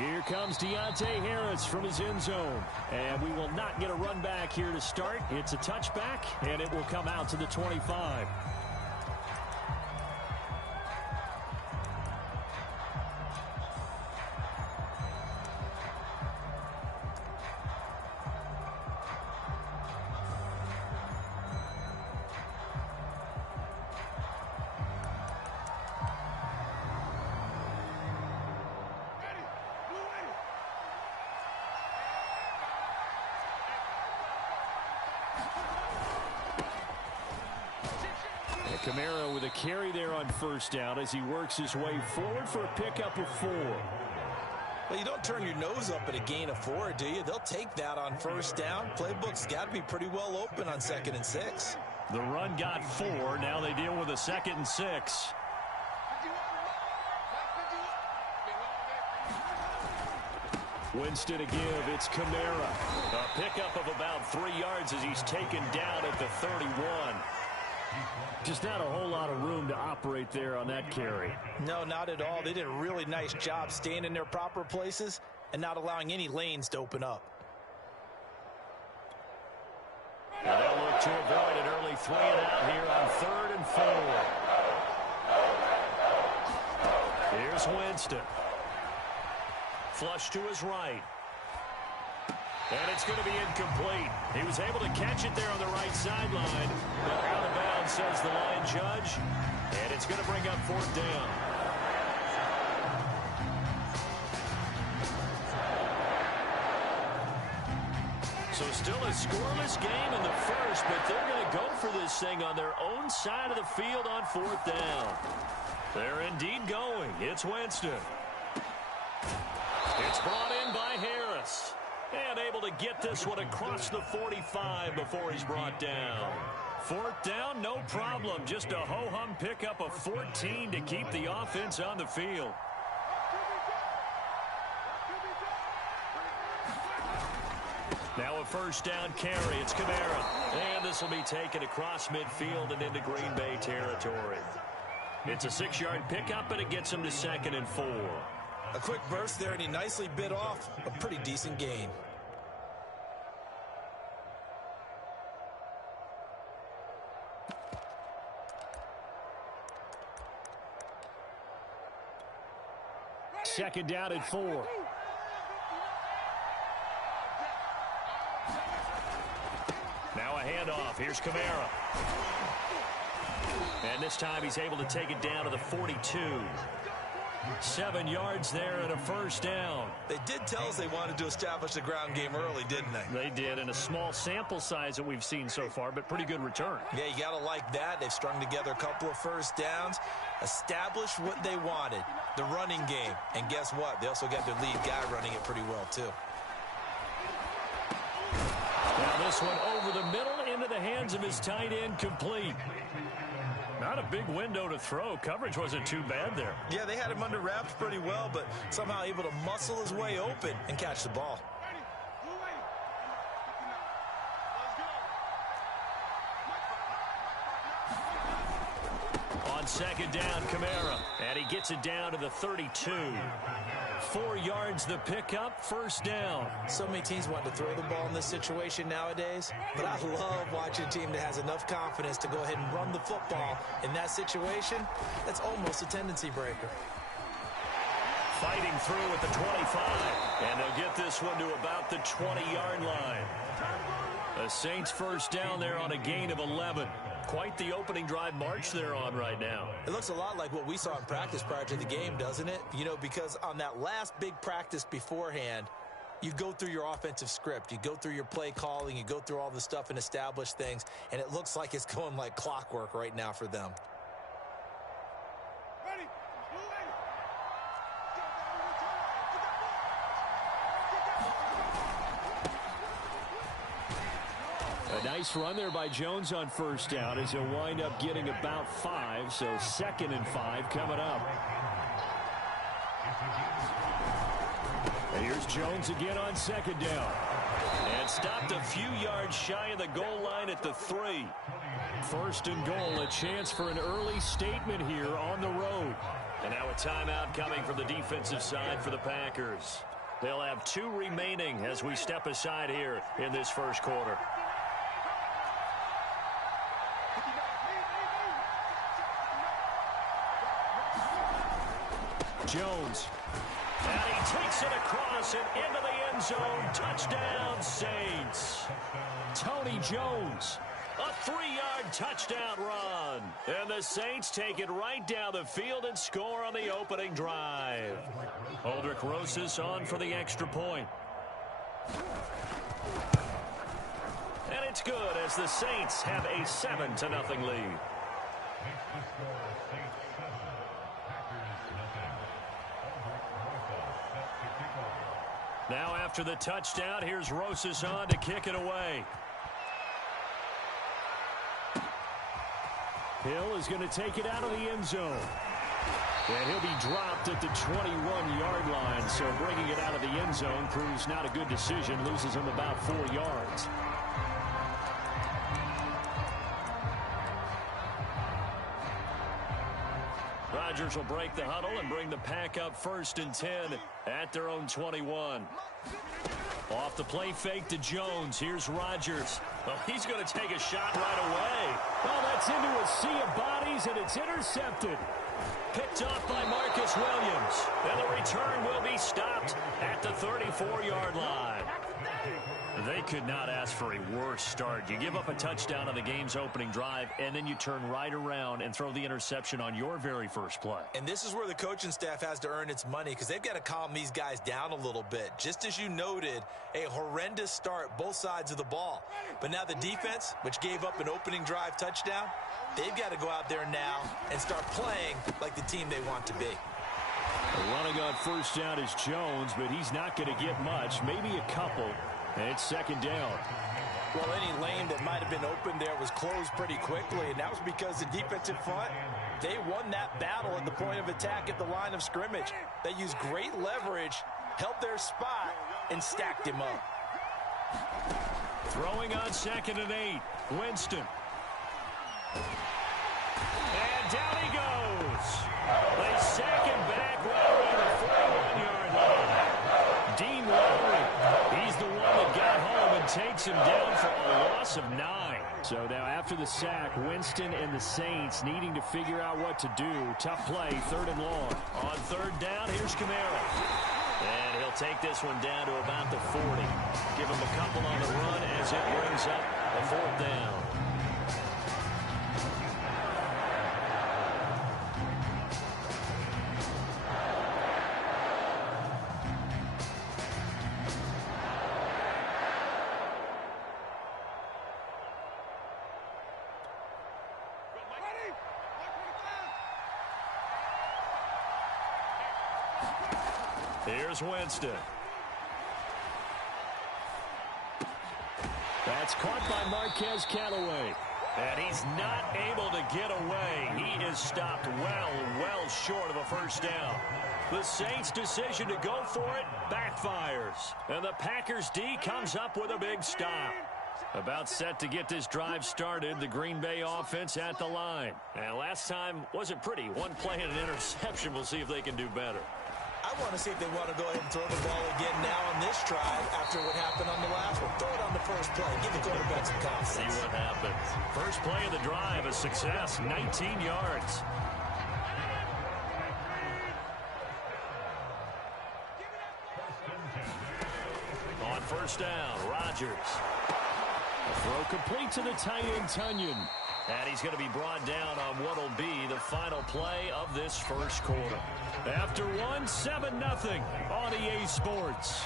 Here comes Deontay Harris from his end zone. And we will not get a run back here to start. It's a touchback, and it will come out to the 25. Kamara with a carry there on first down as he works his way forward for a pickup of 4. Well, you don't turn your nose up at a gain of 4, do you? They'll take that on first down. Playbook's got to be pretty well open on 2nd and 6. The run got 4. Now they deal with a 2nd and 6. Winston to give. It's Kamara. A pickup of about 3 yards as he's taken down at the 31. Just not a whole lot of room to operate there on that carry. No, not at all. They did a really nice job staying in their proper places and not allowing any lanes to open up. Now they'll look to avoid an early 3 and out here on 3rd and 4. Here's Winston. Flush to his right. And it's going to be incomplete. He was able to catch it there on the right sideline. But out of bounds, says the line judge. And it's going to bring up 4th down. So still a scoreless game in the first, but they're going to go for this thing on their own side of the field on 4th down. They're indeed going. It's Winston. It's brought in by Harris. And able to get this one across the 45 before he's brought down. 4th down, no problem. Just a ho-hum pickup of 14 to keep the offense on the field. Now a first down carry. It's Kamara. And this will be taken across midfield and into Green Bay territory. It's a 6-yard pickup, and it gets him to 2nd and 4. A quick burst there, and he nicely bit off a pretty decent gain. Second down at 4. Now a handoff. Here's Kamara. And this time he's able to take it down to the 42. 7 yards there and a first down. They did tell us they wanted to establish the ground game early, didn't they? They did, in a small sample size that we've seen so far, but pretty good return. Yeah, you got to like that. They've strung together a couple of first downs, established what they wanted, the running game. And guess what? They also got their lead guy running it pretty well, too. Now this one over the middle into the hands of his tight end, complete. Not a big window to throw. Coverage wasn't too bad there. Yeah, they had him under wraps pretty well, but somehow able to muscle his way open and catch the ball. On second down, Kamara. And he gets it down to the 32. 4 yards the pickup, first down. So many teams want to throw the ball in this situation nowadays, but I love watching a team that has enough confidence to go ahead and run the football in that situation. That's almost a tendency breaker. Fighting through at the 25, and they'll get this one to about the 20-yard line. The Saints first down there on a gain of 11. Quite the opening drive march they're on right now. It looks a lot like what we saw in practice prior to the game, doesn't it? You know, because on that last big practice beforehand, you go through your offensive script. You go through your play calling. You go through all the stuff and establish things. And it looks like it's going like clockwork right now for them. A nice run there by Jones on first down as he'll wind up getting about 5. So 2nd and 5 coming up. And here's Jones again on second down. And stopped a few yards shy of the goal line at the 3. First and goal, a chance for an early statement here on the road. And now a timeout coming from the defensive side for the Packers. They'll have 2 remaining as we step aside here in this first quarter. Jones. And he takes it across and into the end zone. Touchdown, Saints. Tony Jones. A 3-yard touchdown run. And the Saints take it right down the field and score on the opening drive. Aldrich Rosas on for the extra point. And it's good as the Saints have a 7-0 lead. Now after the touchdown, here's Rosas on to kick it away. Hill is going to take it out of the end zone. And he'll be dropped at the 21-yard line, so bringing it out of the end zone proves not a good decision. Loses him about 4 yards. Rodgers will break the huddle and bring the Pack up 1st and 10 at their own 21. Off the play fake to Jones. Here's Rodgers. Well, he's going to take a shot right away. Well, that's into a sea of bodies, and it's intercepted. Picked off by Marcus Williams. And the return will be stopped at the 34-yard line. They could not ask for a worse start. You give up a touchdown on the game's opening drive, and then you turn right around and throw the interception on your very first play. And this is where the coaching staff has to earn its money because they've got to calm these guys down a little bit. Just as you noted, a horrendous start both sides of the ball. But now the defense, which gave up an opening drive touchdown, they've got to go out there now and start playing like the team they want to be. Running on first down is Jones, but he's not going to get much, maybe a couple. And it's second down. Well, any lane that might have been open there was closed pretty quickly, and that was because the defensive front, they won that battle at the point of attack at the line of scrimmage. They used great leverage, held their spot, and stacked him up. Throwing on 2nd and 8. Winston. And down he goes. They sack him back right around the 41-yard line. Dean Lowry, he's the one that got home and takes him down for a loss of 9. So now after the sack, Winston and the Saints needing to figure out what to do. Tough play, 3rd and long. On 3rd down, here's Kamara. And he'll take this one down to about the 40. Give him a couple on the run as it brings up a 4th down. Here's Winston. That's caught by Marquez Callaway. And he's not able to get away. He is stopped well short of a first down. The Saints' decision to go for it backfires. And the Packers D comes up with a big stop. About set to get this drive started, the Green Bay offense at the line. And last time wasn't pretty. One play and an interception. We'll see if they can do better. I want to see if they want to go ahead and throw the ball again now on this drive after what happened on the last one. Throw it on the first play. Give the quarterback some confidence. See what happens. First play of the drive, a success, 19 yards. On first down, Rodgers. A throw complete to the tight end, Tunyon. And he's going to be brought down on what will be the final play of this first quarter. After one, 7-0 on EA Sports.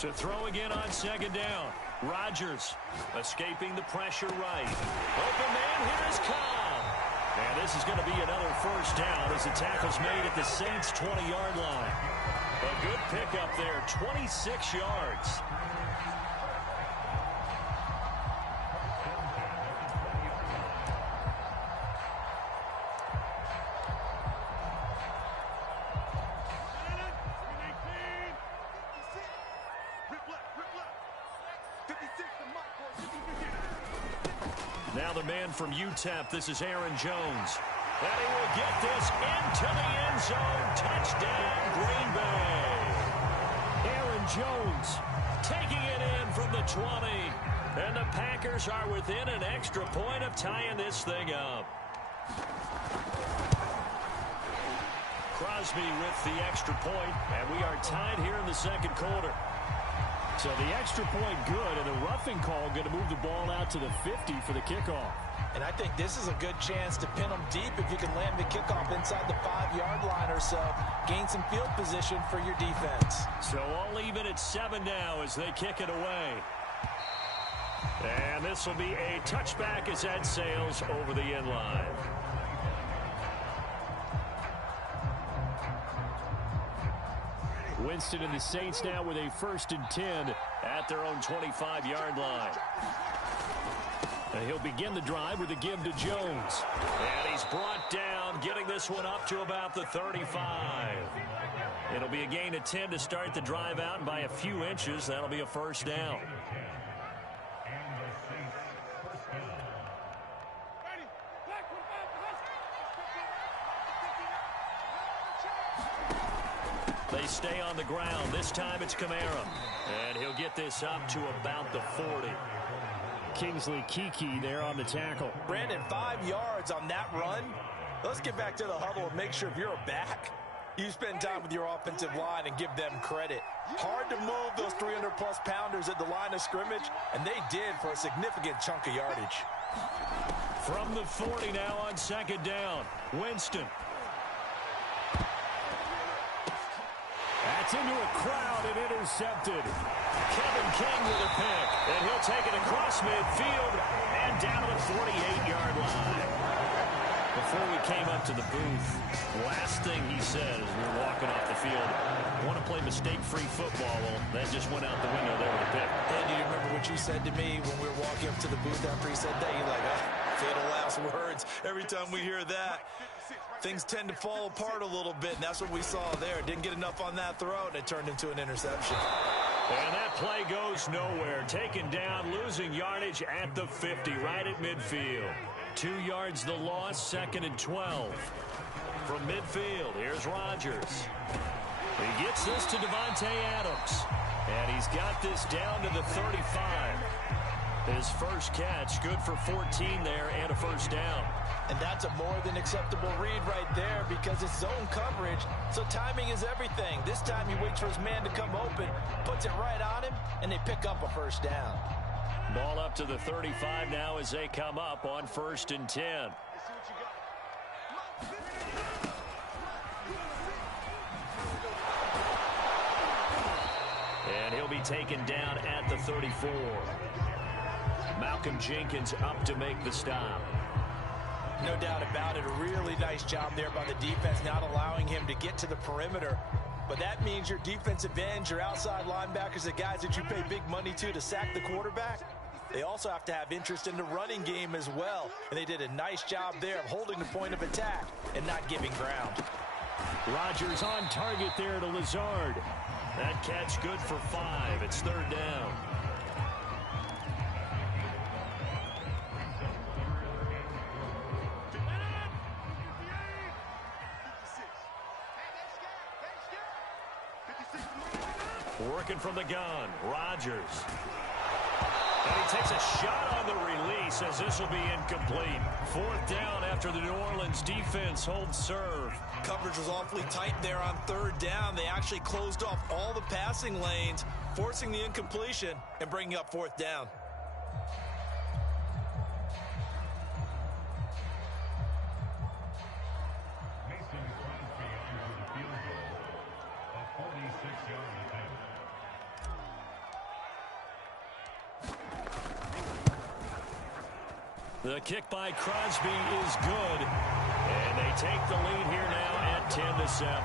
To throw again on second down. Rodgers escaping the pressure right. Open man, here is Cobb. And this is going to be another first down as the tackle's made at the Saints' 20-yard line. A good pickup there, 26 yards. Now the man from UTEP, this is Aaron Jones. And he will get this into the end zone. Touchdown, Green Bay. Aaron Jones taking it in from the 20. And the Packers are within an extra point of tying this thing up. Crosby with the extra point, and we are tied here in the second quarter. So the extra point good, and the roughing call going to move the ball out to the 50 for the kickoff. And I think this is a good chance to pin them deep if you can land the kickoff inside the 5-yard line or so. Gain some field position for your defense. So all even at 7 now as they kick it away. And this will be a touchback as that sails over the end line. Winston and the Saints now with a 1st and 10 at their own 25-yard line. And he'll begin the drive with a give to Jones. And he's brought down, getting this one up to about the 35. It'll be a gain of 10 to start the drive out, and by a few inches, that'll be a first down. They stay on the ground. This time it's Kamara. And he'll get this up to about the 40. Kingsley Keke there on the tackle. Brandon, 5 yards on that run. Let's get back to the huddle and make sure if you're a back, you spend time with your offensive line and give them credit. Hard to move those 300-plus pounders at the line of scrimmage, and they did for a significant chunk of yardage. From the 40 now on 2nd down. Winston. That's into a crowd and intercepted. Kevin King with a pick. And he'll take it across midfield and down to the 48-yard line. Before we came up to the booth, last thing he said as we were walking off the field, want to play mistake-free football. Well, that just went out the window there with a pick. And do you remember what you said to me when we were walking up to the booth after he said that? You're like, fatal last words. Every time we hear that, things tend to fall apart a little bit, and that's what we saw there. Didn't get enough on that throw, and it turned into an interception. And that play goes nowhere. Taken down, losing yardage at the 50, right at midfield. 2 yards the loss, 2nd and 12. From midfield, here's Rodgers. He gets this to Devontae Adams. And he's got this down to the 35. His first catch, good for 14 there and a first down. And that's a more than acceptable read right there because it's zone coverage, so timing is everything. This time he waits for his man to come open, puts it right on him, and they pick up a first down. Ball up to the 35 now as they come up on 1st and 10. And he'll be taken down at the 34. Malcolm Jenkins up to make the stop. No doubt about it. A really nice job there by the defense, not allowing him to get to the perimeter. But that means your defensive ends, your outside linebackers, the guys that you pay big money to sack the quarterback, they also have to have interest in the running game as well. And they did a nice job there of holding the point of attack and not giving ground. Rodgers on target there to Lazard. That catch good for 5. It's 3rd down. Working from the gun, Rodgers. And he takes a shot on the release as this will be incomplete. 4th down after the New Orleans defense holds serve. Coverage was awfully tight there on 3rd down. They actually closed off all the passing lanes, forcing the incompletion and bringing up 4th down. The kick by Crosby is good. And they take the lead here now at 10-7.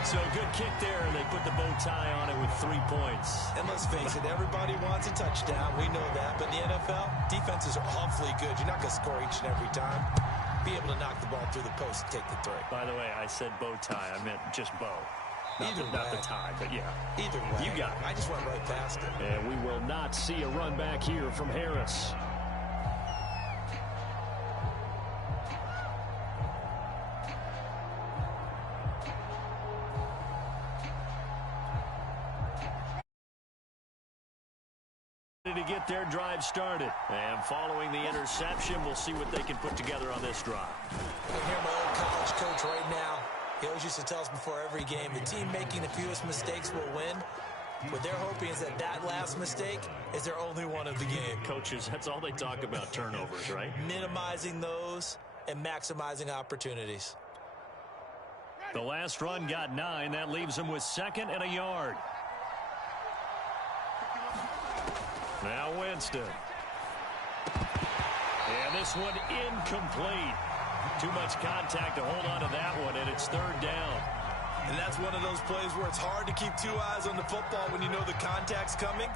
So good kick there, and they put the bow tie on it with 3 points. And let's face it, everybody wants a touchdown. We know that. But in the NFL, defenses are awfully good. You're not going to score each and every time. Be able to knock the ball through the post and take the three. By the way, I said bow tie. I meant just bow. Not the tie, but yeah. Either way. You got it. I just went right past it. And we will not see a run back here from Harris. To get their drive started. And following the interception, we'll see what they can put together on this drive. I can hear my old college coach right now. He always used to tell us before every game, the team making the fewest mistakes will win. What they're hoping is that that last mistake is their only one of the game. Coaches, that's all they talk about, turnovers, right? Minimizing those and maximizing opportunities. The last run got 9. That leaves them with 2nd and a yard. Now Winston. And this one incomplete. Too much contact to hold on to that one, and it's 3rd down. And that's one of those plays where it's hard to keep 2 eyes on the football when you know the contact's coming,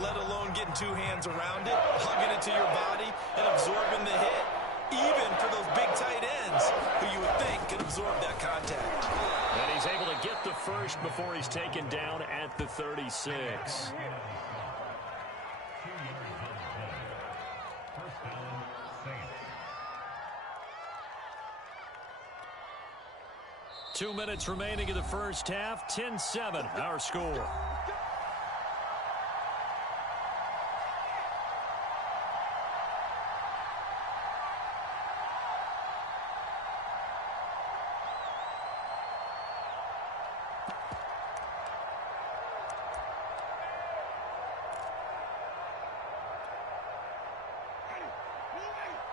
let alone getting 2 hands around it, hugging it to your body, and absorbing the hit, even for those big tight ends who you would think could absorb that contact. And he's able to get the first before he's taken down at the 36. 2 minutes remaining in the first half. 10-7, our score.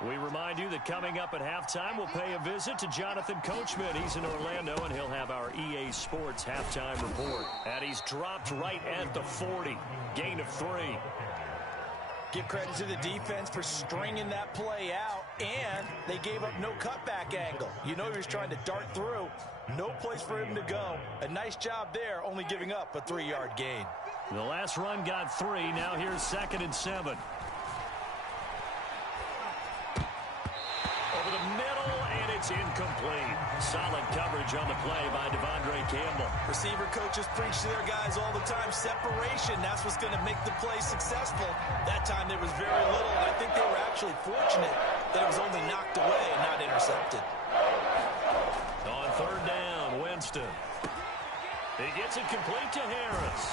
We remind you that coming up at halftime, we'll pay a visit to Jonathan Coachman. He's in Orlando, and he'll have our EA Sports halftime report. And he's dropped right at the 40. Gain of 3. Give credit to the defense for stringing that play out, and they gave up no cutback angle. You know he was trying to dart through. No place for him to go. A nice job there, only giving up a 3-yard gain. The last run got 3. Now here's 2nd and 7. Over the middle, and it's incomplete. Solid coverage on the play by Devondre Campbell. Receiver coaches preach to their guys all the time. Separation, that's what's going to make the play successful. That time there was very little, and I think they were actually fortunate that it was only knocked away and not intercepted. On 3rd down, Winston. He gets it complete to Harris.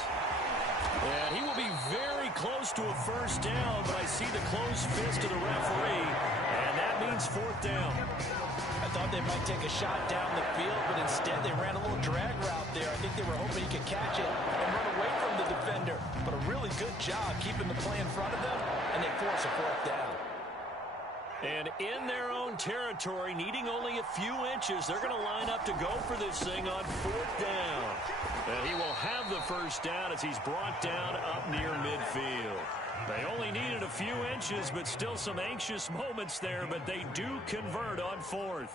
And he will be very close to a first down, but I see the closed fist of the referee, and that means 4th down. I thought they might take a shot down the field, but instead they ran a little drag route there. I think they were hoping he could catch it and run away from the defender. But a really good job keeping the play in front of them, and they force a 4th down. And in their own territory, needing only a few inches, they're going to line up to go for this thing on 4th down. And he will have the first down as he's brought down up near midfield. They only needed a few inches, but still some anxious moments there, but they do convert on 4th.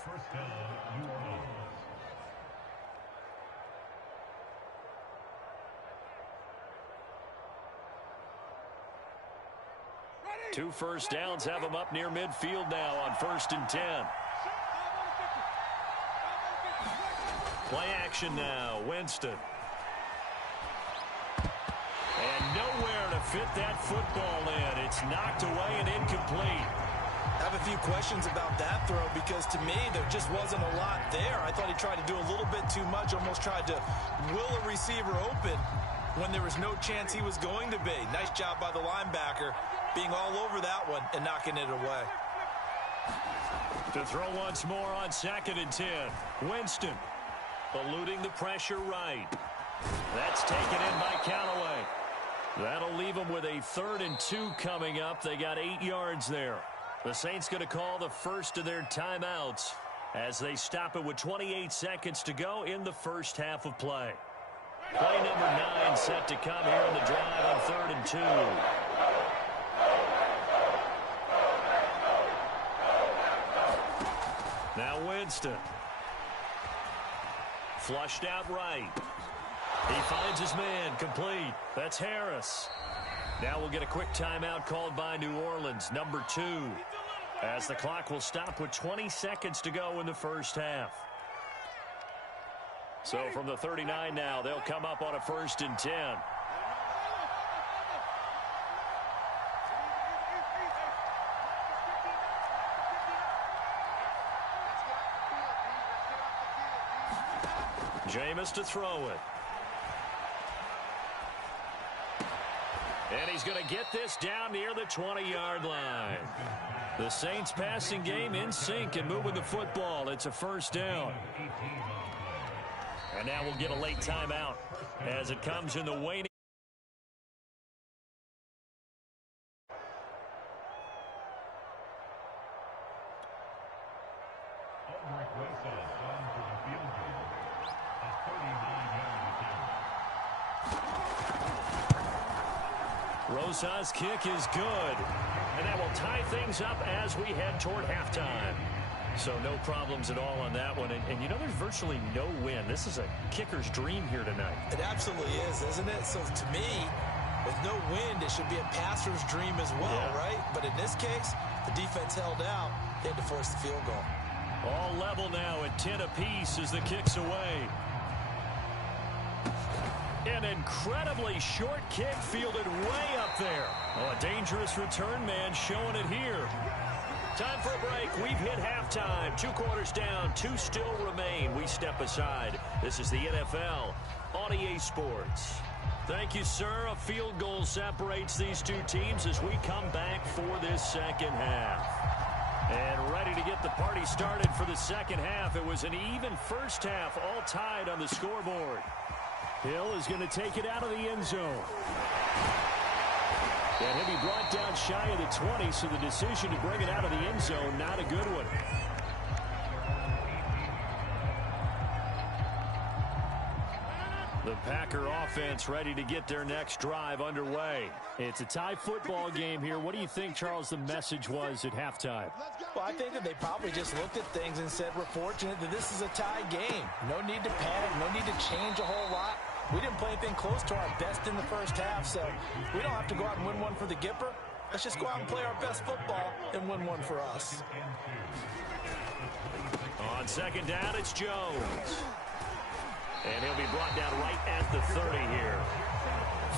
Two first downs have them up near midfield now on 1st and 10. Play action now, Winston. And nowhere to fit that football in. It's knocked away and incomplete. I have a few questions about that throw because to me there just wasn't a lot there. I thought he tried to do a little bit too much, almost tried to will a receiver open when there was no chance he was going to be. Nice job by the linebacker being all over that one and knocking it away. To throw once more on 2nd and 10. Winston eluding the pressure right. That's taken in by Callaway. That'll leave them with a 3rd and 2 coming up. They got 8 yards there. The Saints going to call the first of their timeouts as they stop it with 28 seconds to go in the first half of play. Play number 9 set to come here on the drive on 3rd and 2. Winston. Flushed out right. He finds his man, complete. That's Harris. Now we'll get a quick timeout called by New Orleans, number 2, as the clock will stop with 20 seconds to go in the first half. So from the 39 now, they'll come up on a 1st and 10. Jameis to throw it. And he's going to get this down near the 20-yard line. The Saints passing game in sync and moving the football. It's a 1st down. And now we'll get a late timeout as it comes in the waning. Rosa's kick is good. And that will tie things up as we head toward halftime. So no problems at all on that one. And you know, there's virtually no win. This is a kicker's dream here tonight. It absolutely is, isn't it? So to me, with no wind, it should be a passer's dream as well, right? But in this case, the defense held out. They had to force the field goal. All level now at 10 apiece as the kick's away. An incredibly short kick fielded way up there. Oh, a dangerous return man showing it here. Time for a break. We've hit halftime. 2 quarters down. 2 still remain. We step aside. This is the NFL on EA Sports. Thank you, sir. A field goal separates these 2 teams as we come back for this second half. And ready to get the party started for the second half. It was an even first half, all tied on the scoreboard. Hill is going to take it out of the end zone. And he'll be brought down shy of the 20, so the decision to bring it out of the end zone, not a good one. The Packer offense ready to get their next drive underway. It's a tie football game here. What do you think, Charles, the message was at halftime? Well, I think that they probably just looked at things and said, we're fortunate that this is a tie game. No need to panic, no need to change a whole lot. We didn't play anything close to our best in the first half, so we don't have to go out and win one for the Gipper. Let's just go out and play our best football and win one for us. On second down, it's Jones. And he'll be brought down right at the 30 here.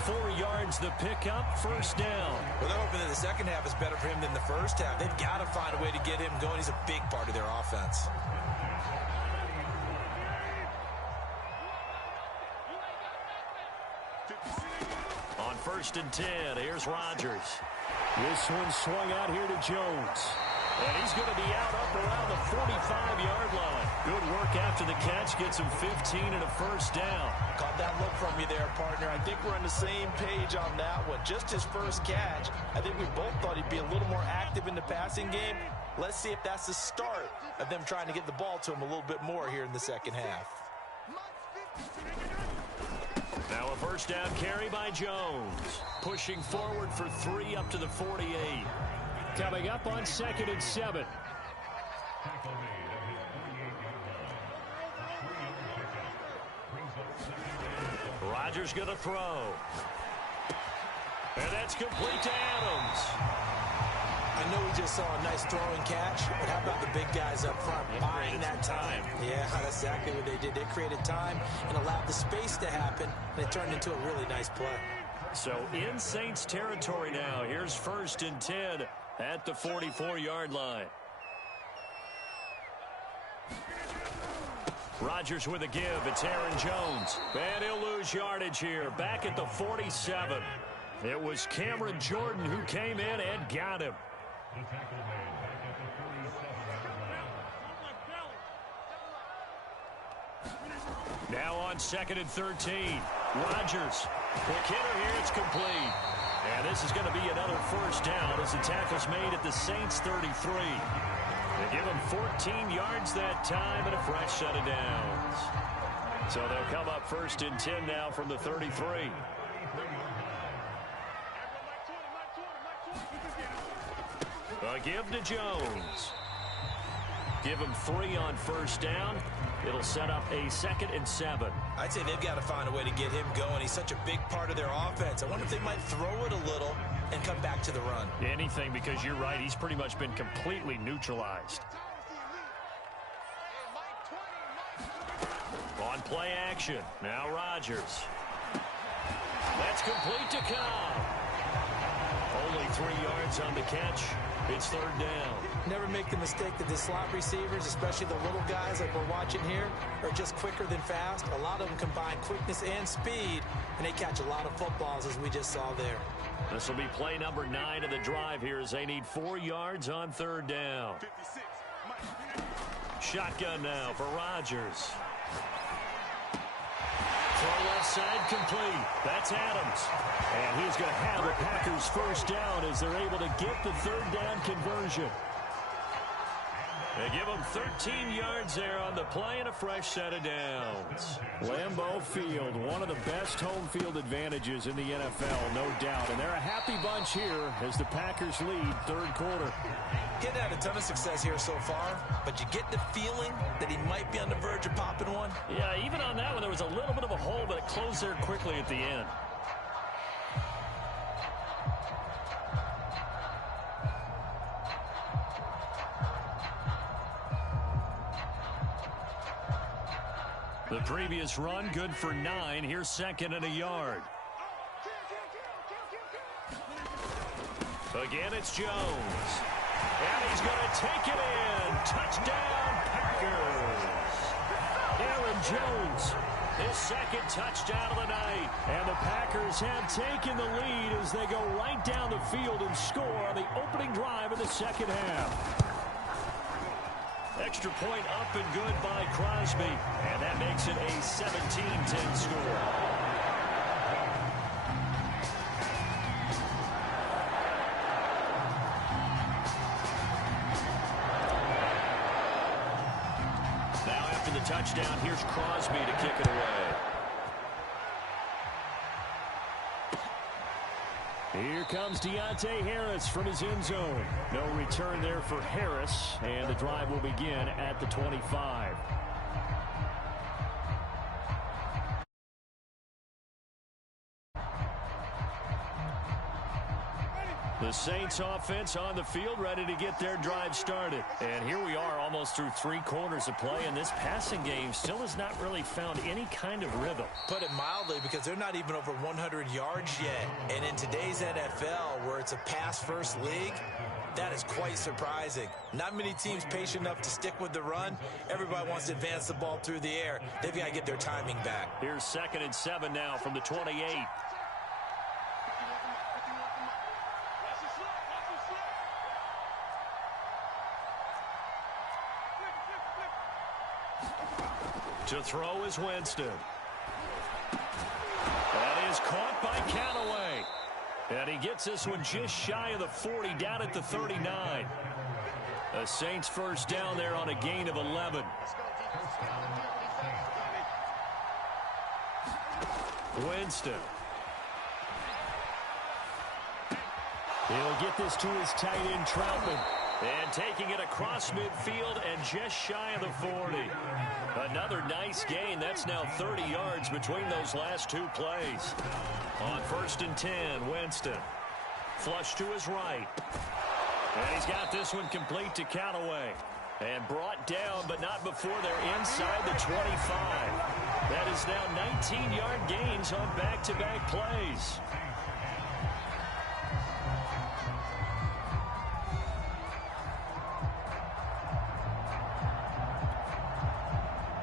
4 yards the pickup, first down. Well, they're hoping that the second half is better for him than the first half. They've got to find a way to get him going. He's a big part of their offense. On 1st and 10, here's Rodgers. This one swung out here to Jones. And he's going to be out up around the 45-yard line. Good work after the catch. Gets him 15 and a first down. Caught that look from you there, partner. I think we're on the same page on that one. Just his first catch. I think we both thought he'd be a little more active in the passing game. Let's see if that's the start of them trying to get the ball to him a little bit more here in the second half. Now a first down carry by Jones. Pushing forward for 3 up to the 48. Coming up on 2nd and 7. Rodgers going to throw. And that's complete to Adams. I know we just saw a nice throwing catch, but how about the big guys up front buying that time? Yeah, that's exactly what they did. They created time and allowed the space to happen, and it turned into a really nice play. So in Saints territory now. Here's 1st and 10 at the 44-yard line. Rodgers with a give. It's Aaron Jones. And he'll lose yardage here. Back at the 47. It was Cameron Jordan who came in and got him. Now on 2nd and 13. Rodgers. Quick hitter here. It's complete. And this is going to be another first down as the tackle's made at the Saints 33. They give him 14 yards that time and a fresh set of downs. So they'll come up 1st and 10 now from the 33. A give to Jones. Give him 3 on first down. It'll set up a 2nd and 7. I'd say they've got to find a way to get him going. He's such a big part of their offense. I wonder if they might throw it a little and come back to the run. Anything, because you're right. He's pretty much been completely neutralized. On play action. Now Rodgers. That's complete to Cobb. Only 3 yards on the catch. It's 3rd down. Never make the mistake that the slot receivers, especially the little guys like we're watching here, are just quicker than fast. A lot of them combine quickness and speed, and they catch a lot of footballs, as we just saw there. This will be play number 9 of the drive here as they need 4 yards on 3rd down. Shotgun now for Rodgers. Throw left side complete. That's Adams. And he's going to have the Packers first down as they're able to get the 3rd down conversion. They give him 13 yards there on the play and a fresh set of downs. Lambeau Field, one of the best home field advantages in the NFL, no doubt. And they're a happy bunch here as the Packers lead 3rd quarter. Getting had a ton of success here so far, but you get the feeling that he might be on the verge of popping one. Yeah, even on that one, there was a little bit of a hole, but it closed there quickly at the end. The previous run, good for 9. Here's 2nd and a yard. Again, it's Jones. And he's going to take it in. Touchdown, Packers. Aaron Jones, his 2nd touchdown of the night. And the Packers have taken the lead as they go right down the field and score on the opening drive of the 2nd half. Extra point up and good by Crosby. And that makes it a 17-10 score. Now after the touchdown, here's Crosby to kick it away. Here comes Deontay Harris from his end zone. No return there for Harris, and the drive will begin at the 25. The Saints offense on the field ready to get their drive started. And here we are almost through 3 quarters of play, and this passing game still has not really found any kind of rhythm. Put it mildly, because they're not even over 100 yards yet. And in today's NFL, where it's a pass-first league, that is quite surprising. Not many teams patient enough to stick with the run. Everybody wants to advance the ball through the air. They've got to get their timing back. Here's 2nd and 7 now from the 28. To throw is Winston. That is caught by Callaway. And he gets this one just shy of the 40, down at the 39. The Saints first down there on a gain of 11. Winston. He'll get this to his tight end, Troutman. And taking it across midfield and just shy of the 40. Another nice gain. That's now 30 yards between those last 2 plays. On 1st and 10, Winston. Flush to his right. And he's got this one complete to Callaway. And brought down, but not before they're inside the 25. That is now 19-yard gains on back-to-back plays.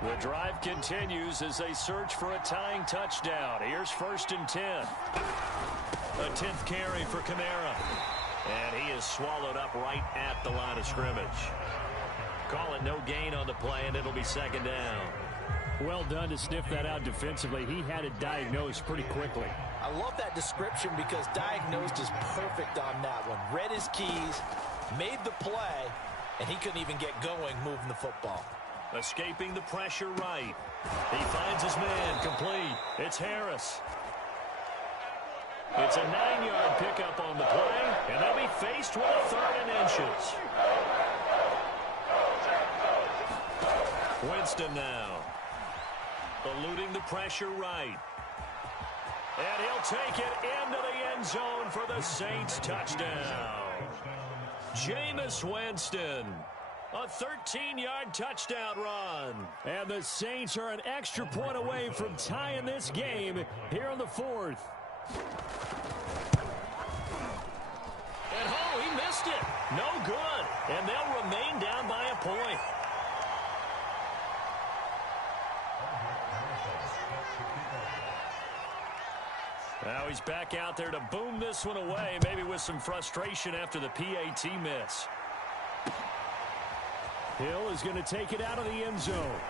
The drive continues as they search for a tying touchdown. Here's 1st and 10. A 10th carry for Kamara. And he is swallowed up right at the line of scrimmage. Call it no gain on the play, and it'll be 2nd down. Well done to sniff that out defensively. He had it diagnosed pretty quickly. I love that description because diagnosed is perfect on that one. Read his keys, made the play, and he couldn't even get going moving the football. Escaping the pressure right. He finds his man complete. It's Harris. It's a 9-yard pickup on the play, and they'll be faced with a 3rd and inches. Winston now. Eluding the pressure right. And he'll take it into the end zone for the Saints touchdown. Jameis Winston. A 13-yard touchdown run. And the Saints are an extra point away from tying this game here in the fourth. And oh, he missed it. No good. And they'll remain down by a point. Now he's back out there to boom this one away, maybe with some frustration after the PAT miss. Hill is going to take it out of the end zone.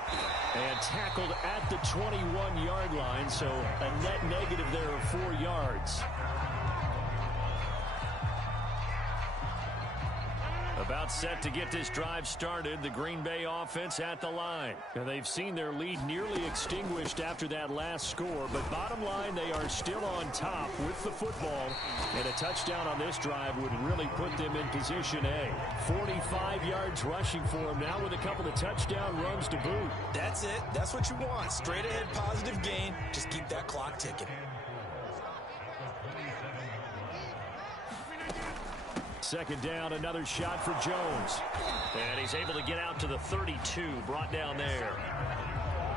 And tackled at the 21-yard line, so a net negative there of 4 yards. About set to get this drive started, the Green Bay offense at the line. Now they've seen their lead nearly extinguished after that last score, but bottom line, they are still on top with the football, and a touchdown on this drive would really put them in position A. 45 yards rushing for them now with a couple of touchdown runs to boot. That's it. That's what you want. Straight ahead positive gain. Just keep that clock ticking. Second down, another shot for Jones. And he's able to get out to the 32, brought down there.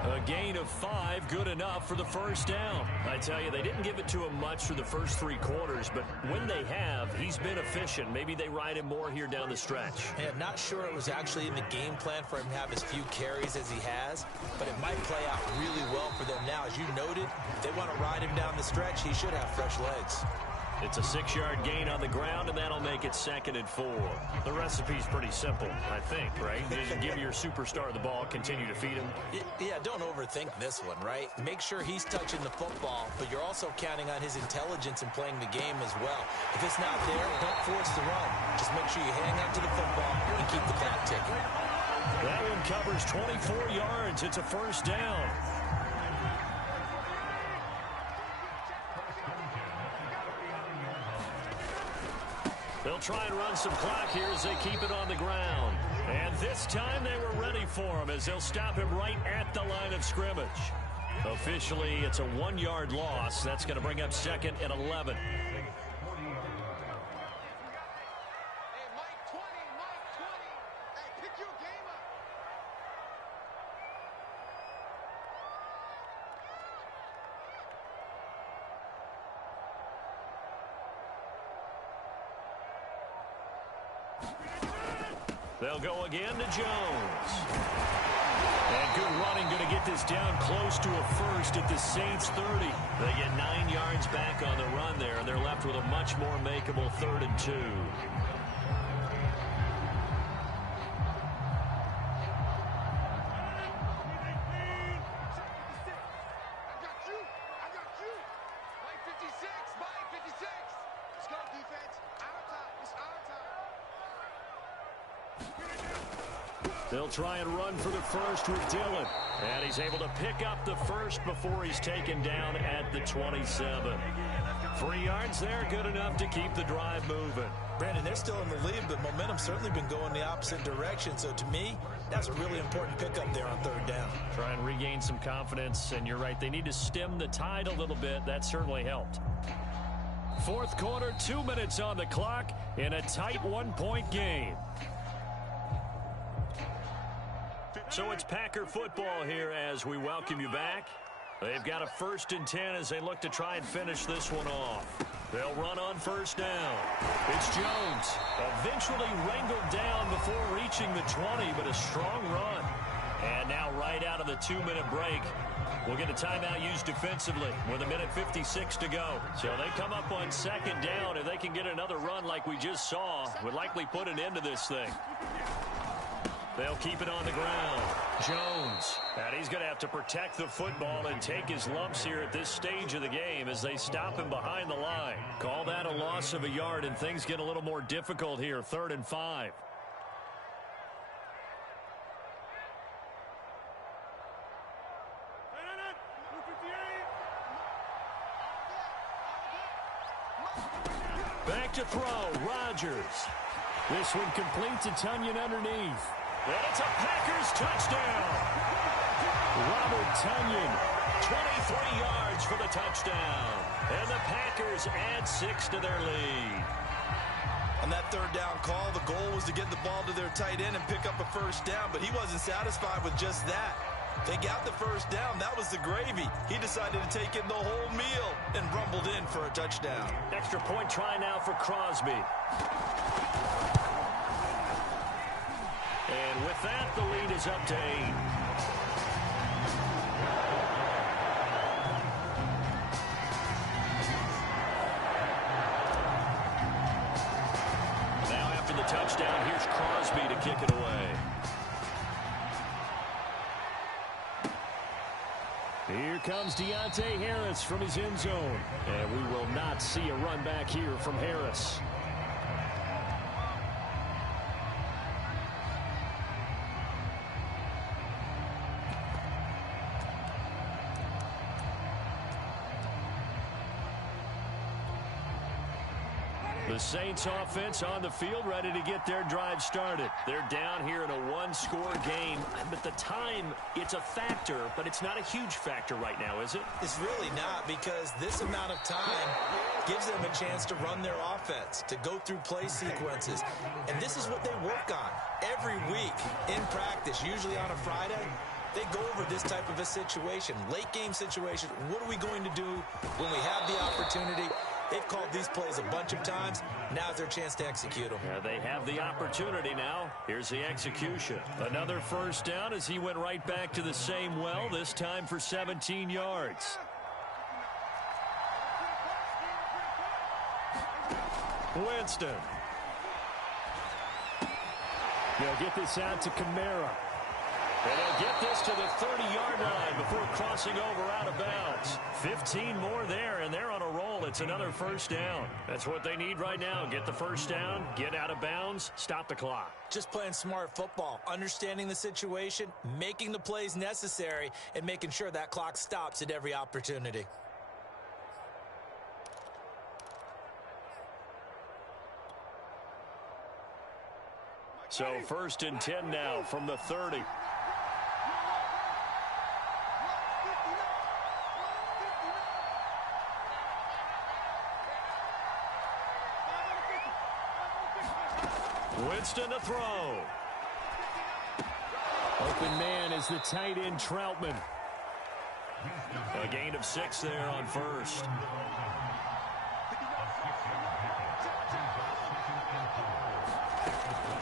A gain of 5, good enough for the first down. I tell you, they didn't give it to him much for the first 3 quarters, but when they have, he's been efficient. Maybe they ride him more here down the stretch. Yeah, not sure it was actually in the game plan for him to have as few carries as he has, but it might play out really well for them now. As you noted, if they want to ride him down the stretch, he should have fresh legs. It's a 6-yard gain on the ground, and that'll make it 2nd and 4. The recipe's pretty simple, I think, right? Just give your superstar the ball, continue to feed him. Yeah, don't overthink this one, right? Make sure he's touching the football, but you're also counting on his intelligence in playing the game as well. If it's not there, don't force the run. Just make sure you hang on to the football and keep the clock ticking. That one covers 24 yards. It's a first down. They'll try and run some clock here as they keep it on the ground. And this time they were ready for him as they'll stop him right at the line of scrimmage. Officially, it's a 1-yard loss. That's going to bring up 2nd and 11. They'll go again to Jones. And good running, going to get this down close to a first at the Saints 30. They get 9 yards back on the run there, and they're left with a much more makeable 3rd and 2. They'll try and run for the first with Dillon. And he's able to pick up the first before he's taken down at the 27. 3 yards there, good enough to keep the drive moving. Brandon, they're still in the lead, but momentum's certainly been going the opposite direction. So to me, that's a really important pickup there on 3rd down. Try and regain some confidence, and you're right, they need to stem the tide a little bit. That certainly helped. 4th quarter, 2 minutes on the clock in a tight 1-point game. So it's Packer football here as we welcome you back. They've got a 1st and 10 as they look to try and finish this one off. They'll run on 1st down. It's Jones. Eventually wrangled down before reaching the 20, but a strong run. And now right out of the 2-minute break, we'll get a timeout used defensively with 1:56 to go. So they come up on 2nd down. If they can get another run like we just saw, would likely put an end to this thing. They'll keep it on the ground. Jones. And he's going to have to protect the football and take his lumps here at this stage of the game as they stop him behind the line. Call that a loss of a yard, and things get a little more difficult here. 3rd and 5. Back to throw. Rodgers. This one completes a Tunyon underneath. And it's a Packers touchdown. Robert Tonyan, 23 yards for the touchdown. And the Packers add 6 to their lead. On that third down call, the goal was to get the ball to their tight end and pick up a first down, but he wasn't satisfied with just that. They got the first down. That was the gravy. He decided to take in the whole meal and rumbled in for a touchdown. Extra point try now for Crosby. And with that, the lead is up to 8. Now after the touchdown, here's Crosby to kick it away. Here comes Deontay Harris from his end zone. And we will not see a run back here from Harris. The Saints offense on the field, ready to get their drive started. They're down here in a one-score game. But the time, it's a factor, but it's not a huge factor right now, is it? It's really not, because this amount of time gives them a chance to run their offense, to go through play sequences. And this is what they work on every week in practice, usually on a Friday. They go over this type of a situation, late game situation. What are we going to do when we have the opportunity? They've called these plays a bunch of times. Now's their chance to execute them. Yeah, they have the opportunity now. Here's the execution. Another first down as he went right back to the same well, this time for 17 yards. Winston. They'll get this out to Kamara. And they'll get this to the 30-yard line before crossing over out of bounds. 15 more there, and they're on a roll. It's another first down. That's what they need right now. Get the first down, get out of bounds, stop the clock. Just playing smart football, understanding the situation, making the plays necessary, and making sure that clock stops at every opportunity. So 1st and 10 now from the 30. Winston to throw. Open man is the tight end Troutman. A gain of 6 there on first.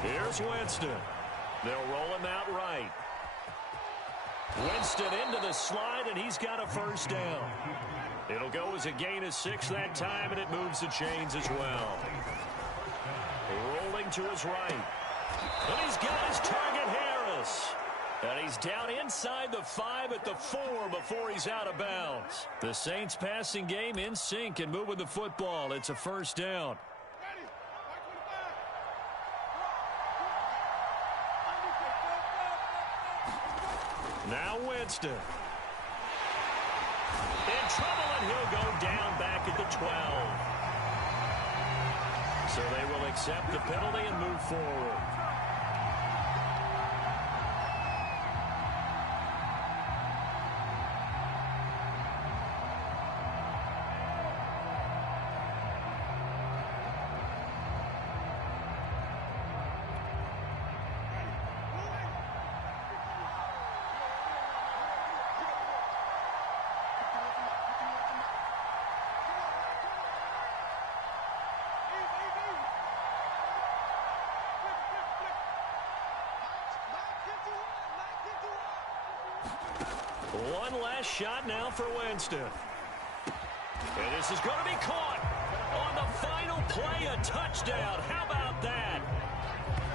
Here's Winston. They'll roll him out right. Winston into the slide, and he's got a first down. It'll go as a gain of 6 that time, and it moves the chains as well. Rolling to his right. And he's got his target, Harris. And he's down inside the 5 at the 4 before he's out of bounds. The Saints passing game in sync and moving the football. It's a first down. Now Winston. In trouble, and he'll go down back at the 12. So they will accept the penalty and move forward. One last shot now for Winston. And this is going to be caught on the final play, a touchdown. How about that?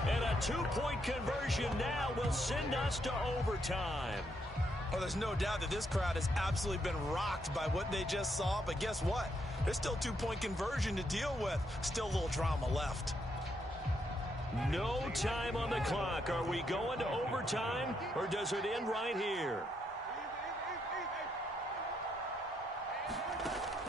And a two-point conversion now will send us to overtime. Well, there's no doubt that this crowd has absolutely been rocked by what they just saw. But guess what? There's still two-point conversion to deal with. Still a little drama left. No time on the clock. Are we going to overtime, or does it end right here?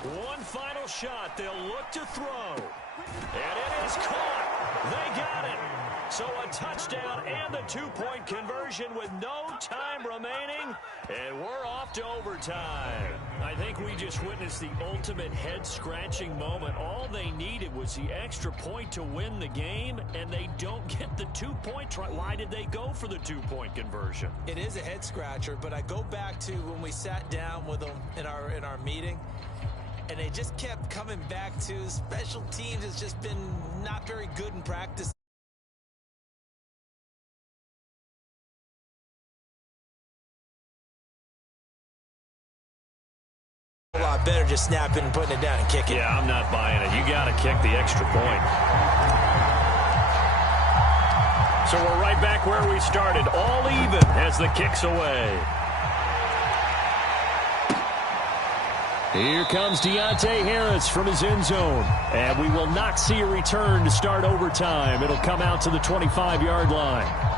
One final shot. They'll look to throw. And it is caught. They got it. So a touchdown and the two-point conversion with no time remaining. And we're off to overtime. I think we just witnessed the ultimate head-scratching moment. All they needed was the extra point to win the game, and they don't get the two-point try. Why did they go for the two-point conversion? It is a head-scratcher, but I go back to when we sat down with them in our meeting, and they just kept coming back to special teams has just been not very good in practice. A lot better just snapping and putting it down and kicking. Yeah, I'm not buying it. You got to kick the extra point. So we're right back where we started, all even as the kick's away. Here comes Deontay Harris from his end zone. And we will not see a return to start overtime. It'll come out to the 25-yard line.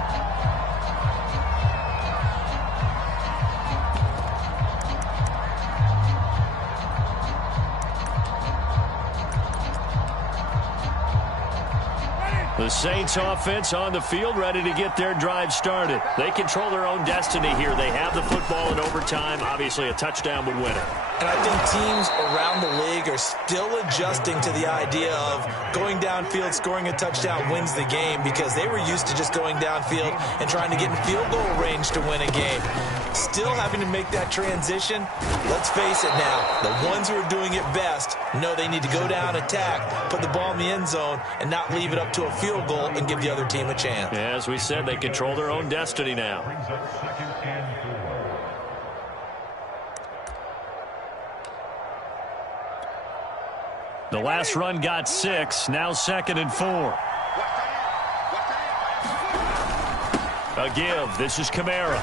The Saints offense on the field, ready to get their drive started. They control their own destiny here. They have the football in overtime. Obviously, a touchdown would win it. And I think teams around the league are still adjusting to the idea of going downfield, scoring a touchdown wins the game, because they were used to just going downfield and trying to get in field goal range to win a game. Still having to make that transition. Let's face it now, the ones who are doing it best know they need to go down, attack, put the ball in the end zone, and not leave it up to a field goal and give the other team a chance. Yeah, as we said, they control their own destiny now. The last run got 6, now 2nd and 4. A give, this is Kamara.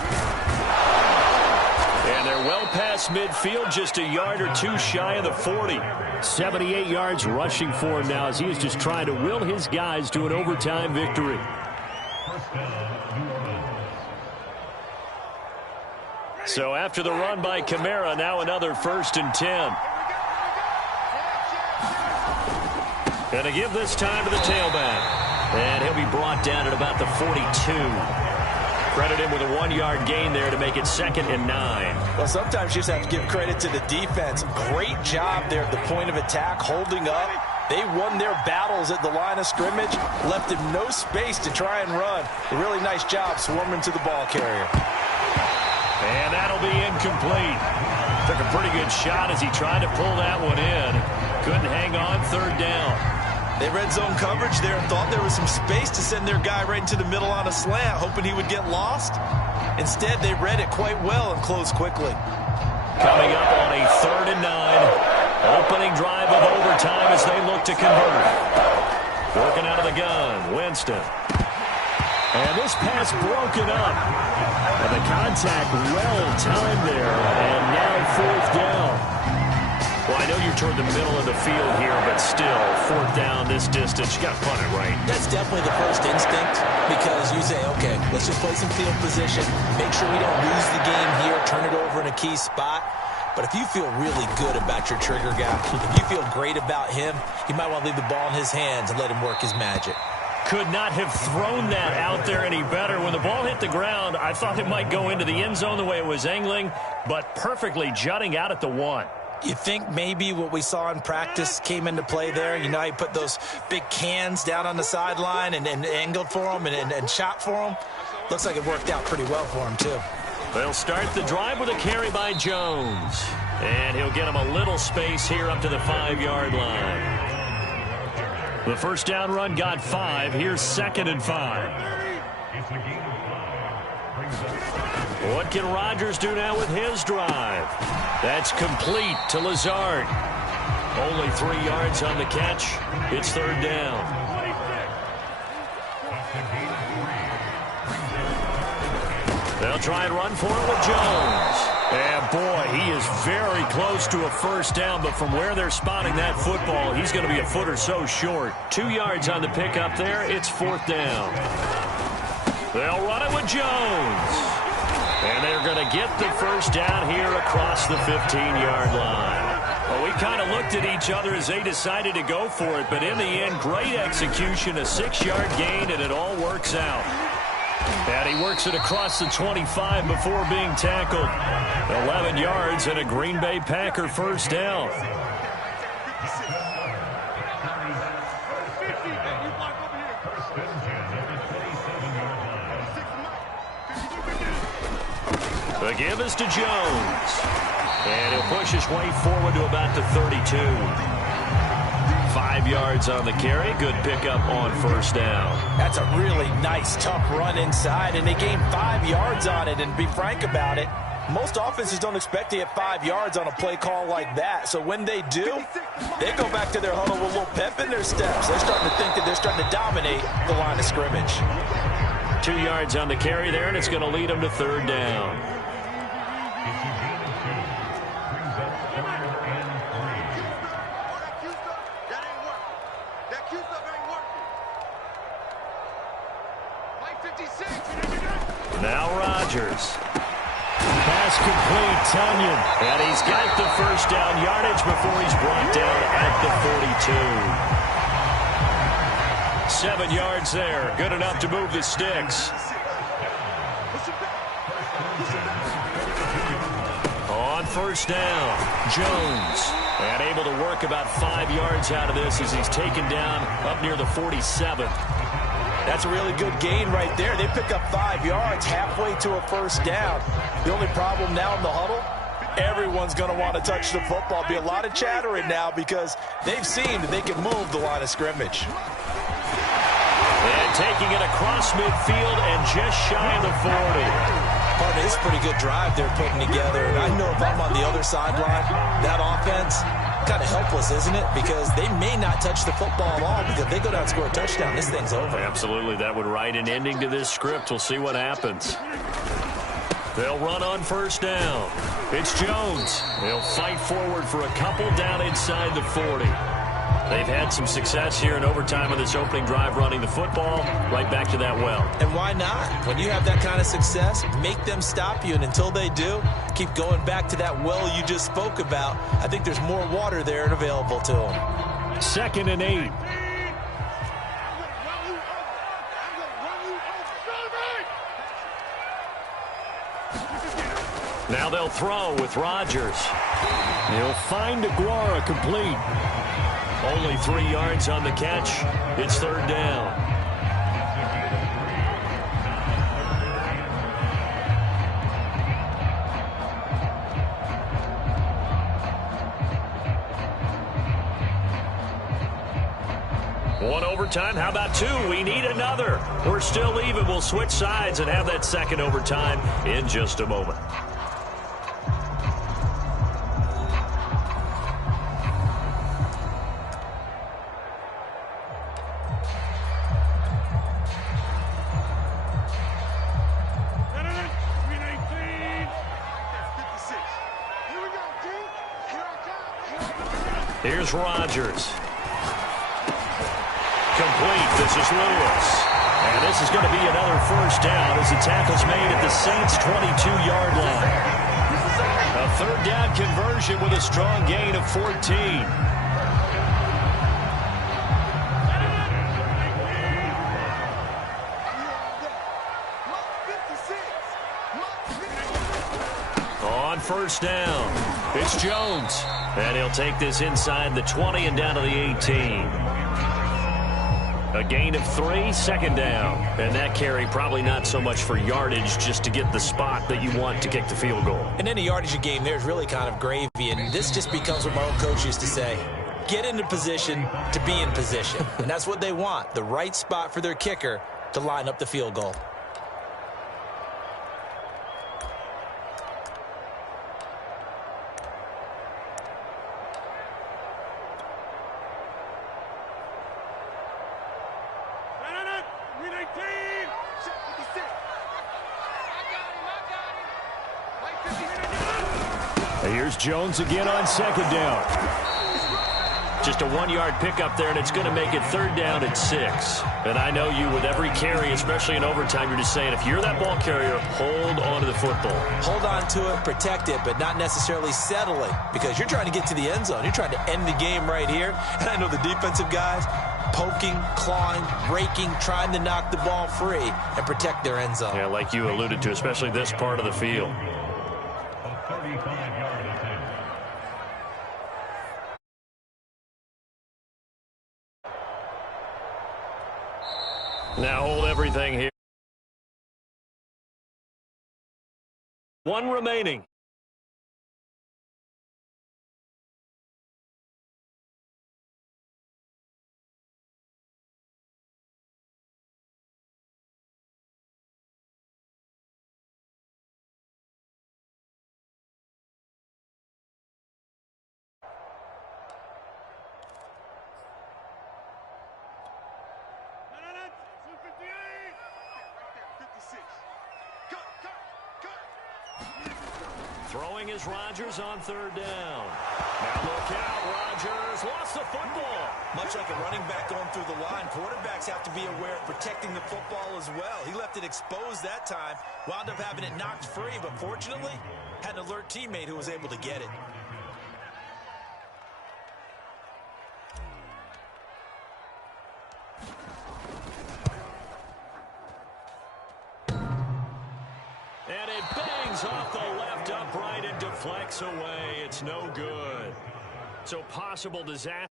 And they're well past midfield, just a yard or two shy of the 40. 78 yards rushing for him now as he is just trying to will his guys to an overtime victory. So after the run by Kamara, now another 1st and 10. Going to give this time to the tailback. And he'll be brought down at about the 42. Credit him with a 1-yard gain there to make it 2nd and 9. Well, sometimes you just have to give credit to the defense. Great job there at the point of attack, holding up. They won their battles at the line of scrimmage, left him no space to try and run. A really nice job swarming to the ball carrier. And that'll be incomplete. Took a pretty good shot as he tried to pull that one in. Couldn't hang on, 3rd down. They red zone coverage there and thought there was some space to send their guy right into the middle on a slant, hoping he would get lost. Instead, they read it quite well and closed quickly. Coming up on a 3rd and 9. Opening drive of overtime as they look to convert. Working out of the gun, Winston. And this pass broken up. And the contact well timed there. And now 4th down. Well, I know you're toward the middle of the field here, but still, 4th down this distance, you got to punt it right. That's definitely the first instinct, because you say, okay, let's just play some field position, make sure we don't lose the game here, turn it over in a key spot. But if you feel really good about your trigger guy, if you feel great about him, you might want to leave the ball in his hands and let him work his magic. Could not have thrown that out there any better. When the ball hit the ground, I thought it might go into the end zone the way it was angling, but perfectly jutting out at the 1. You think maybe what we saw in practice came into play there? You know, he put those big cans down on the sideline and angled for him and shot for him. Looks like it worked out pretty well for him, too. They'll start the drive with a carry by Jones. And he'll get him a little space here up to the 5-yard line. The first down run got 5. Here's 2nd and 5. What can Rodgers do now with his drive? That's complete to Lazard. Only 3 yards on the catch. It's 3rd down. They'll try and run for it with Jones. And boy, he is very close to a 1st down, but from where they're spotting that football, he's going to be a foot or so short. 2 yards on the pickup there. It's 4th down. They'll run it with Jones. And they're going to get the 1st down here across the 15-yard line. Well, we kind of looked at each other as they decided to go for it, but in the end, great execution, a 6-yard gain, and it all works out. And he works it across the 25 before being tackled. 11 yards and a Green Bay Packer first down. The give is to Jones. And he'll push his way forward to about the 32. 5 yards on the carry. Good pickup on first down. That's a really nice, tough run inside, and they gained 5 yards on it. And to be frank about it, most offenses don't expect to get 5 yards on a play call like that. So when they do, they go back to their huddle with a little pep in their steps. They're starting to think that they're starting to dominate the line of scrimmage. 2 yards on the carry there, and it's going to lead them to third down. Now Rodgers. Pass complete, Tunyon. And he's got the first down yardage before he's brought down at the 42. 7 yards there. Good enough to move the sticks. On first down, Jones. And able to work about 5 yards out of this as he's taken down up near the 47. That's a really good gain right there. They pick up 5 yards halfway to a first down. The only problem now in the huddle, everyone's going to want to touch the football. Be a lot of chattering now because they've seen that they can move the line of scrimmage. And taking it across midfield and just shy of the 40. Partner, it's a pretty good drive they're putting together. And I know if I'm on the other sideline, that offense, kind of helpless, isn't it? Because they may not touch the football at all, because if they go down and score a touchdown, this thing's over. Absolutely. That would write an ending to this script. We'll see what happens. They'll run on first down. It's Jones. They'll fight forward for a couple down inside the 40. They've had some success here in overtime of this opening drive running the football right back to that well. And why not? When you have that kind of success, make them stop you. And until they do, keep going back to that well you just spoke about. I think there's more water there and available to them. 2nd and 8. Now they'll throw with Rodgers. He'll find Aguara complete. Only 3 yards on the catch. It's third down. One overtime. How about 2? We need another. We're still even. We'll switch sides and have that second overtime in just a moment. Here's Rodgers. Complete. This is Lewis. And this is going to be another first down as the tackle's made at the Saints' 22-yard line. A third down conversion with a strong gain of 14. On first down, it's Jones. And he'll take this inside the 20 and down to the 18. A gain of 3, second down. And that carry probably not so much for yardage, just to get the spot that you want to kick the field goal. In any yardage game, there's really kind of gravy. And this just becomes what my own coach used to say. Get into position to be in position. And that's what they want, the right spot for their kicker to line up the field goal. Here's Jones again on second down. Just a 1-yard pickup there, and it's going to make it 3rd down at 6. And I know you, with every carry, especially in overtime, you're just saying, if you're that ball carrier, hold on to the football. Hold on to it, protect it, but not necessarily settle it, because you're trying to get to the end zone. You're trying to end the game right here. And I know the defensive guys poking, clawing, raking, trying to knock the ball free and protect their end zone. Yeah, like you alluded to, especially this part of the field. Now hold everything here. 1 remaining. Throwing is Rodgers on 3rd down. Now look out, Rodgers lost the football. Much like a running back going through the line, quarterbacks have to be aware of protecting the football as well. He left it exposed that time, wound up having it knocked free, but fortunately, had an alert teammate who was able to get it. And it bangs off the left upright and deflects away. It's no good. So possible disaster.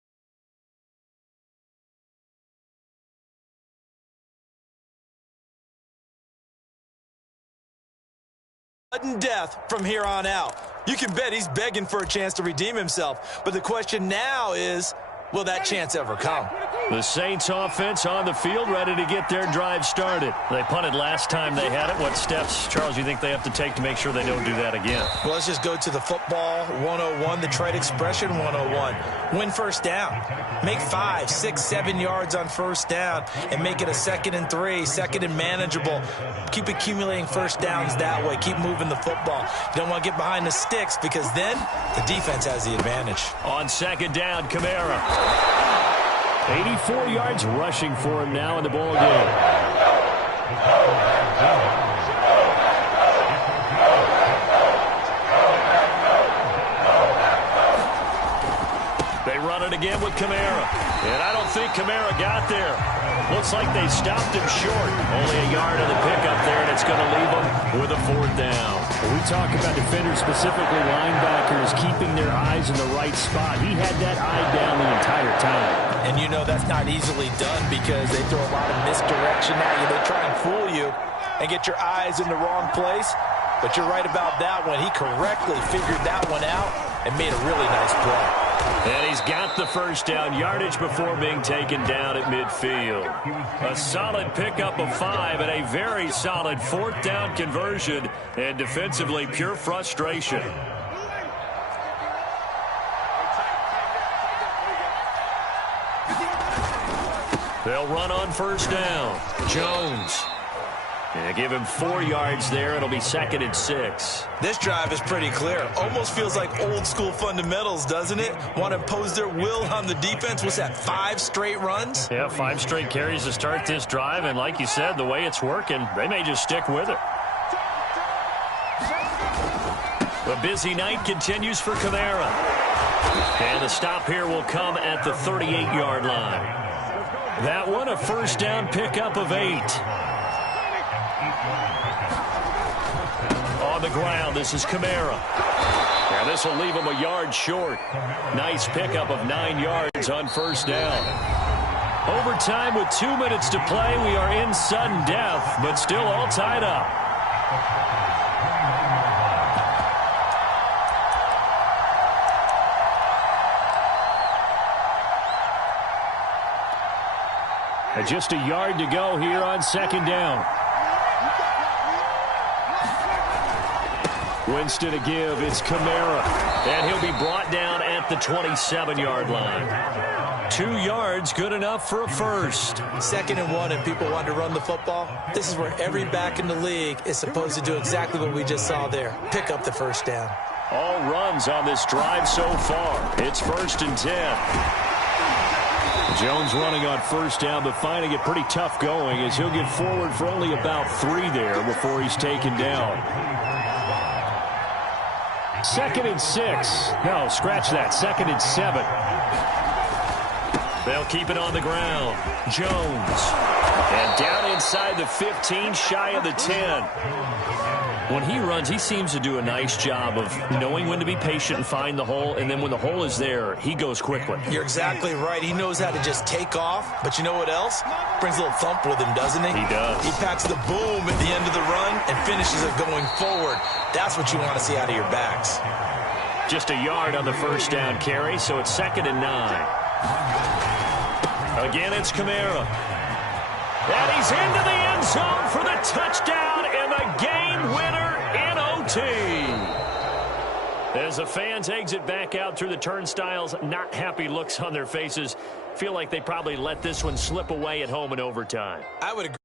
Sudden death from here on out. You can bet he's begging for a chance to redeem himself. But the question now is, will that chance ever come? The Saints offense on the field, ready to get their drive started. They punted last time they had it. What steps, Charles, you think they have to take to make sure they don't do that again? Well, let's just go to the football 101, the trade expression 101. Win first down. Make 5, 6, 7 yards on first down and make it a 2nd and 3, 2nd and manageable. Keep accumulating first downs that way. Keep moving the football. You don't want to get behind the sticks because then the defense has the advantage. On 2nd down, Kamara. 84 yards rushing for him now in the ball game. They run it again with Kamara. And I don't think Kamara got there. Looks like they stopped him short. Only a yard of the pickup there, and it's going to leave him with a 4th down. When we talk about defenders, specifically linebackers, keeping their eyes in the right spot. He had that eye down the entire time. And you know that's not easily done because they throw a lot of misdirection at you. They try and fool you and get your eyes in the wrong place. But you're right about that one. He correctly figured that one out and made a really nice play. And he's got the 1st down yardage before being taken down at midfield. A solid pickup of 5 and a very solid 4th down conversion. And defensively, pure frustration. They'll run on 1st down. Jones. Yeah, give him 4 yards there. It'll be 2nd and 6. This drive is pretty clear. Almost feels like old school fundamentals, doesn't it? Want to impose their will on the defense. What's that, 5 straight runs? Yeah, 5 straight carries to start this drive. And like you said, the way it's working, they may just stick with it. The busy night continues for Kamara. And the stop here will come at the 38-yard line. That one, a 1st down pickup of 8. On the ground, this is Kamara. And this will leave him a yard short. Nice pickup of 9 yards on 1st down. Overtime with 2 minutes to play. We are in sudden death, but still all tied up. And just a yard to go here on 2nd down. Winston to give. It's Kamara. And he'll be brought down at the 27-yard line. 2 yards, good enough for a 1st. 2nd and 1, and people want to run the football. This is where every back in the league is supposed to do exactly what we just saw there. Pick up the 1st down. All runs on this drive so far. It's 1st and 10. Jones running on first down, but finding it pretty tough going as he'll get forward for only about 3 there before he's taken down. 2nd and 6. No, scratch that. 2nd and 7. They'll keep it on the ground. Jones. And down inside the 15, shy of the 10. When he runs, he seems to do a nice job of knowing when to be patient and find the hole, and then when the hole is there, he goes quickly. You're exactly right. He knows how to just take off, but you know what else? Brings a little thump with him, doesn't he? He does. He packs the boom at the end of the run and finishes it going forward. That's what you want to see out of your backs. Just a yard on the first down carry, so it's 2nd and 9. Again, it's Kamara. And he's into the end zone for the touchdown and the game winner in OT. As the fans exit back out through the turnstiles, not happy looks on their faces. Feel like they probably let this one slip away at home in overtime. I would agree.